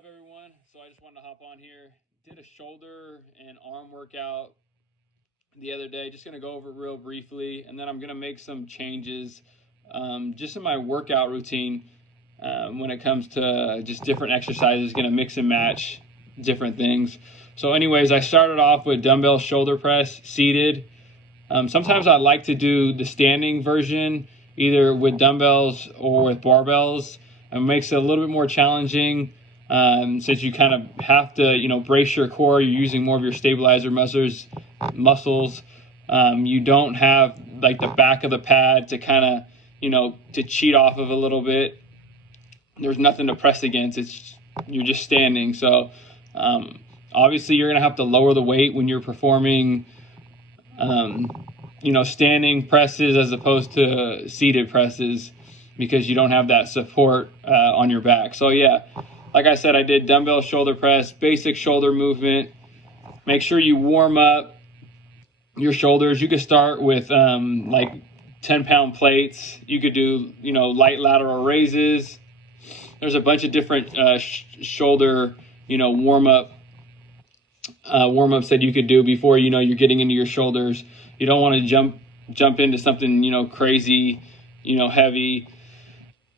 up, everyone? So I just wanted to hop on here. Did a shoulder and arm workout the other day. Just going to go over real briefly, and then I'm going to make some changes just in my workout routine when it comes to just different exercises. Going to mix and match different things. So anyways, I started off with dumbbell shoulder press seated. Sometimes I like to do the standing version, either with dumbbells or with barbells. It makes it a little bit more challenging since you kind of have to, brace your core. You're using more of your stabilizer muscles. You don't have like the back of the pad to kind of, to cheat off of a little bit. There's nothing to press against. You're just standing. So obviously you're going to have to lower the weight when you're performing standing presses as opposed to seated presses, because you don't have that support on your back. So yeah, like I said, I did dumbbell shoulder press, basic shoulder movement. Make sure you warm up your shoulders. You could start with like 10-pound plates. You could do, light lateral raises. There's a bunch of different shoulder, warm-ups that you could do before, you're getting into your shoulders. You don't want to jump into something, crazy, heavy,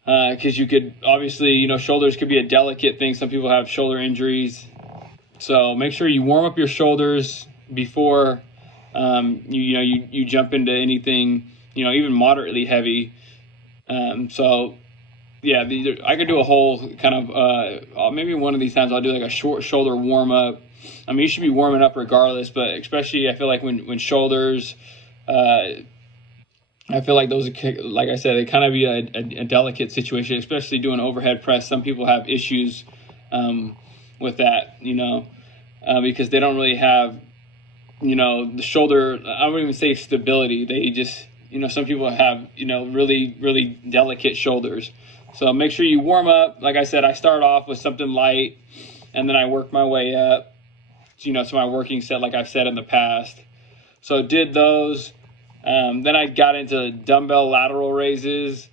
because you could obviously, shoulders could be a delicate thing. Some people have shoulder injuries. So make sure you warm up your shoulders before you jump into anything, even moderately heavy. So yeah, I could do a whole kind of maybe one of these times I'll do like a short shoulder warm up. I mean, you should be warming up regardless, but especially I feel like when shoulders, I feel like those, like I said, they kind of be a delicate situation, especially doing overhead press. Some people have issues with that, because they don't really have, the shoulder, I wouldn't even say stability. They just, some people have, really, really delicate shoulders. So make sure you warm up. Like I said, I start off with something light, and then I work my way up, to my working set, like I've said in the past. So did those. Then I got into dumbbell lateral raises,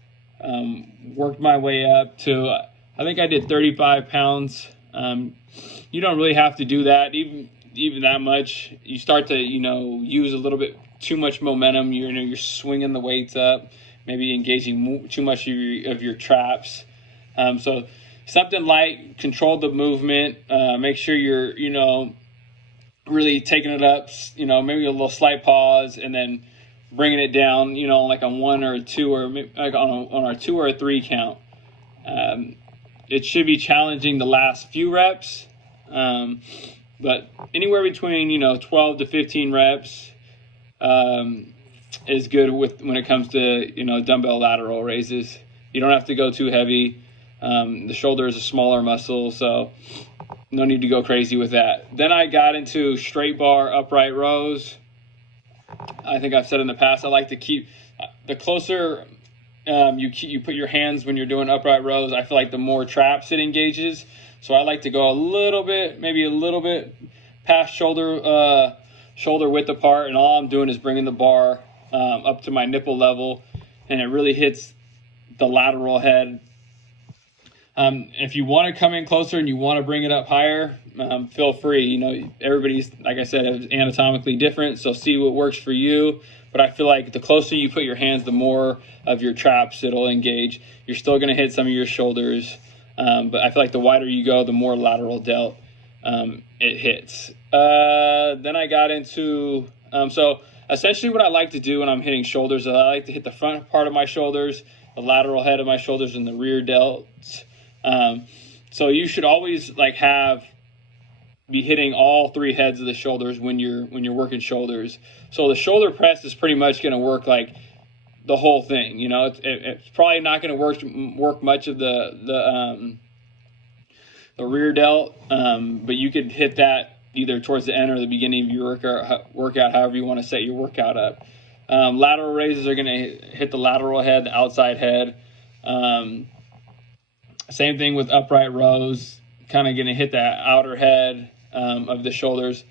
worked my way up to, I think I did 35 pounds. You don't really have to do that, even that much. You start to, use a little bit too much momentum. You're swinging the weights up, maybe engaging too much of your traps. So something light, control the movement, make sure you're, really taking it up, maybe a little slight pause, and then bringing it down, like on one or a two, or like on a 2 or a 3 count. It should be challenging the last few reps, but anywhere between 12 to 15 reps is good when it comes to dumbbell lateral raises. You don't have to go too heavy. The shoulder is a smaller muscle, so no need to go crazy with that. Then I got into straight bar upright rows. I think I've said in the past, I like to keep the closer you put your hands when you're doing upright rows, I feel like the more traps it engages. So I like to go maybe a little bit past shoulder width apart, and all I'm doing is bringing the bar up to my nipple level, and it really hits the lateral head. If you want to come in closer and you want to bring it up higher, feel free. Everybody's, like I said, is anatomically different, so see what works for you. But I feel like the closer you put your hands, the more of your traps it'll engage. You're still going to hit some of your shoulders, but I feel like the wider you go, the more lateral delt it hits. Then I got into, so essentially what I like to do when I'm hitting shoulders, I like to hit the front part of my shoulders, the lateral head of my shoulders, and the rear delts. So you should always be hitting all 3 heads of the shoulders when you're working shoulders. So the shoulder press is pretty much going to work like the whole thing. It's probably not going to work much of the rear delt, but you could hit that either towards the end or the beginning of your workout, however you want to set your workout up. Lateral raises are going to hit the lateral head, the outside head. Same thing with upright rows, kind of going to hit that outer head of the shoulders.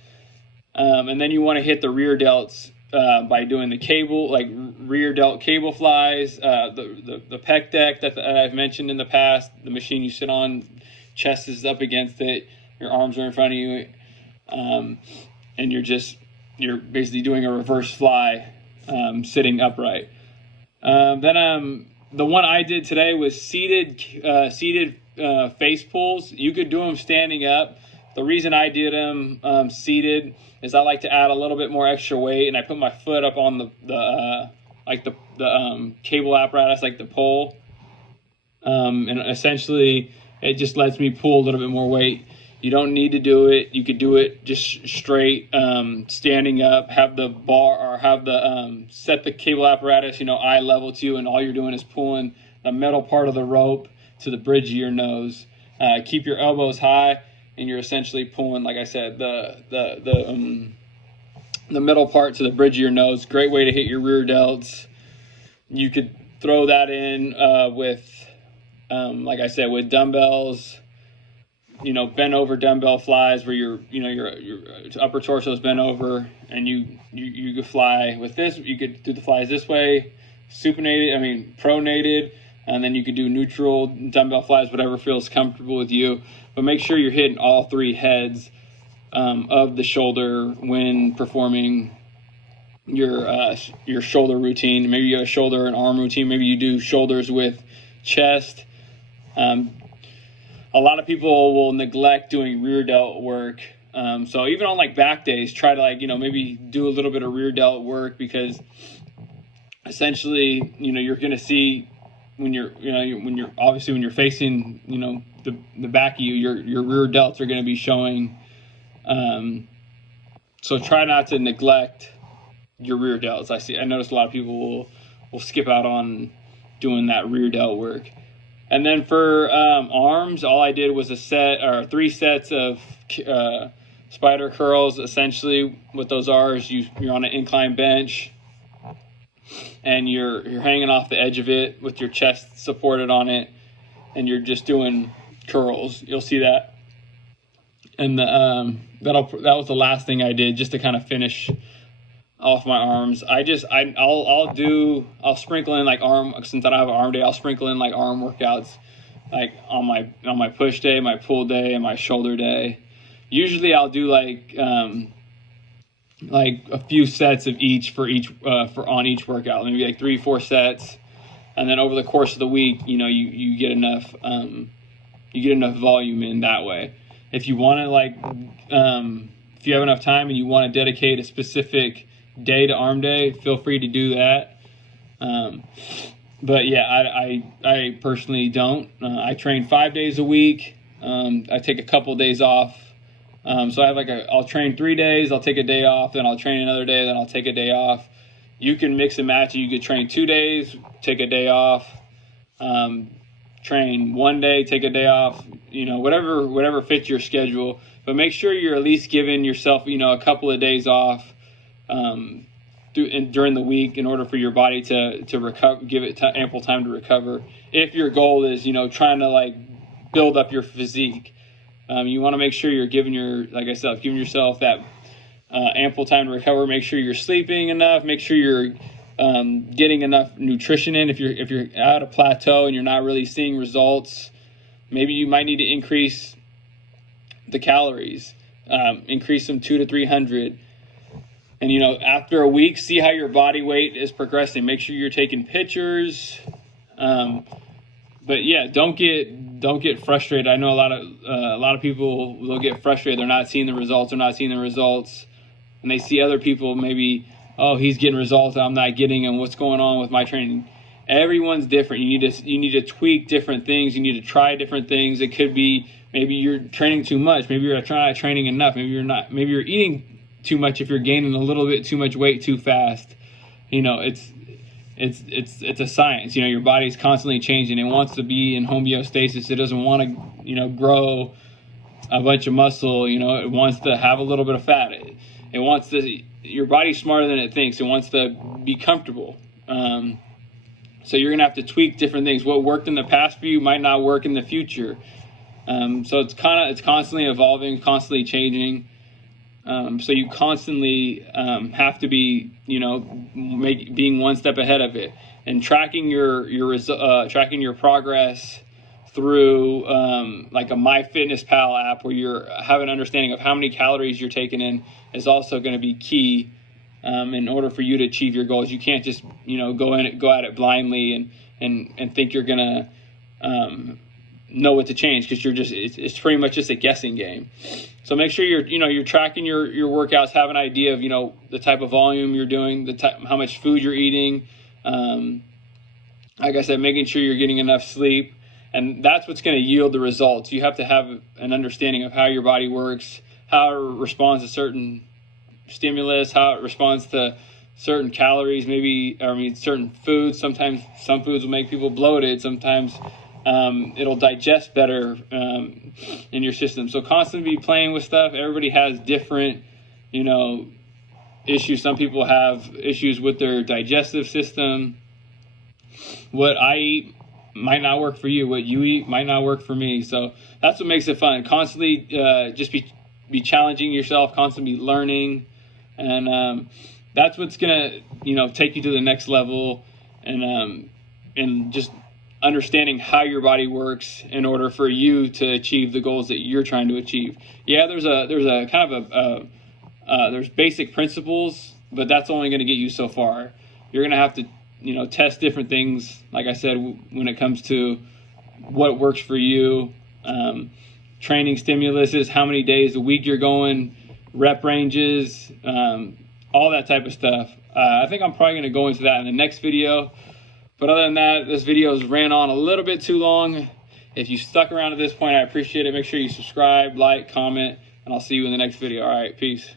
And then you want to hit the rear delts by doing the cable, like rear delt cable flies, the pec deck that I've mentioned in the past, the machine you sit on chest is up against it, your arms are in front of you, and you're basically doing a reverse fly, sitting upright. Then the one I did today was seated face pulls. You could do them standing up. The reason I did them seated is I like to add a little bit more extra weight, and I put my foot up on the cable apparatus, like the pole, and essentially it just lets me pull a little bit more weight. You don't need to do it. You could do it just straight, standing up, have the bar, or have the set the cable apparatus, eye level to you, and all you're doing is pulling the metal part of the rope to the bridge of your nose. Keep your elbows high, and you're essentially pulling, like I said, the middle part to the bridge of your nose. Great way to hit your rear delts. You could throw that in with, like I said, with dumbbells. Bent over dumbbell flies where your upper torso is bent over, and you could fly with this. You could do the flies this way, pronated, and then you could do neutral dumbbell flies, whatever feels comfortable with you. But make sure you're hitting all three heads of the shoulder when performing your shoulder routine. Maybe you have a shoulder and arm routine. Maybe you do shoulders with chest. A lot of people will neglect doing rear delt work. So even on like back days, try to maybe do a little bit of rear delt work, because essentially, you're going to see when you're facing, the back of you, your rear delts are going to be showing. So try not to neglect your rear delts. I notice a lot of people will skip out on doing that rear delt work. And then for arms, all I did was 3 sets of spider curls. Essentially, what those are is you're on an incline bench, and you're hanging off the edge of it with your chest supported on it, and you're just doing curls. You'll see that. And that was the last thing I did, just to kind of finish off my arms. I'll sprinkle in like arm, since I don't have an arm day, I'll sprinkle in like arm workouts, like on my push day, my pull day, and my shoulder day. Usually I'll do like a few sets of each for on each workout, maybe like 3-4 sets, and then over the course of the week, you get enough volume in that way. If you want to if you have enough time and you want to dedicate a specific day to arm day, feel free to do that. But yeah, I personally don't. I train 5 days a week. I take a couple days off. So I have I'll train 3 days, I'll take a day off, then I'll train another day, then I'll take a day off. You can mix and match it. You could train 2 days, take a day off, train 1 day, take a day off, whatever fits your schedule. But make sure you're at least giving yourself, a couple of days off during the week, in order for your body to recover, give it ample time to recover. If your goal is, trying to build up your physique, you want to make sure you're giving yourself that ample time to recover. Make sure you're sleeping enough. Make sure you're getting enough nutrition in. If you're at a plateau and you're not really seeing results, maybe you might need to increase the calories, increase them 200 to 300. And, after a week, see how your body weight is progressing. Make sure you're taking pictures. But yeah, don't get frustrated. I know a lot of people will get frustrated. They're not seeing the results. And they see other people, maybe, oh, he's getting results, I'm not getting them. What's going on with my training? Everyone's different. You need to tweak different things. You need to try different things. It could be maybe you're training too much. Maybe you're not training enough. Maybe you're not. Maybe you're eating too much if you're gaining a little bit too much weight too fast. It's a science. Your body's constantly changing. It wants to be in homeostasis. It doesn't want to grow a bunch of muscle. It wants to have a little bit of fat. It wants to. Your body's smarter than it thinks. It wants to be comfortable. So you're gonna have to tweak different things. What worked in the past for you might not work in the future. So it's constantly evolving, constantly changing. So you constantly have to be, being one step ahead of it, and tracking your progress through like a MyFitnessPal app, where you have an understanding of how many calories you're taking in, is also going to be key in order for you to achieve your goals. You can't just go at it blindly and think you're going to know what to change, because it's pretty much just a guessing game. So make sure you're tracking your workouts, have an idea of the type of volume you're doing, how much food you're eating. Like I said, making sure you're getting enough sleep, and that's what's going to yield the results. You have to have an understanding of how your body works, how it responds to certain stimulus, how it responds to certain calories, certain foods. Sometimes some foods will make people bloated. Sometimes it'll digest better in your system. So constantly be playing with stuff. Everybody has different, issues. Some people have issues with their digestive system. What I eat might not work for you. What you eat might not work for me. So that's what makes it fun. Constantly just be challenging yourself, constantly learning. And that's what's going to, take you to the next level, and just understanding how your body works in order for you to achieve the goals that you're trying to achieve. Yeah, there's a kind of there's basic principles, but that's only going to get you so far. You're going to have to, test different things, like I said, when it comes to what works for you. Training stimuluses, how many days a week you're going, rep ranges, all that type of stuff. I think I'm probably going to go into that in the next video. But other than that, this video ran on a little bit too long. If you stuck around to this point, I appreciate it. Make sure you subscribe, like, comment, and I'll see you in the next video. All right, peace.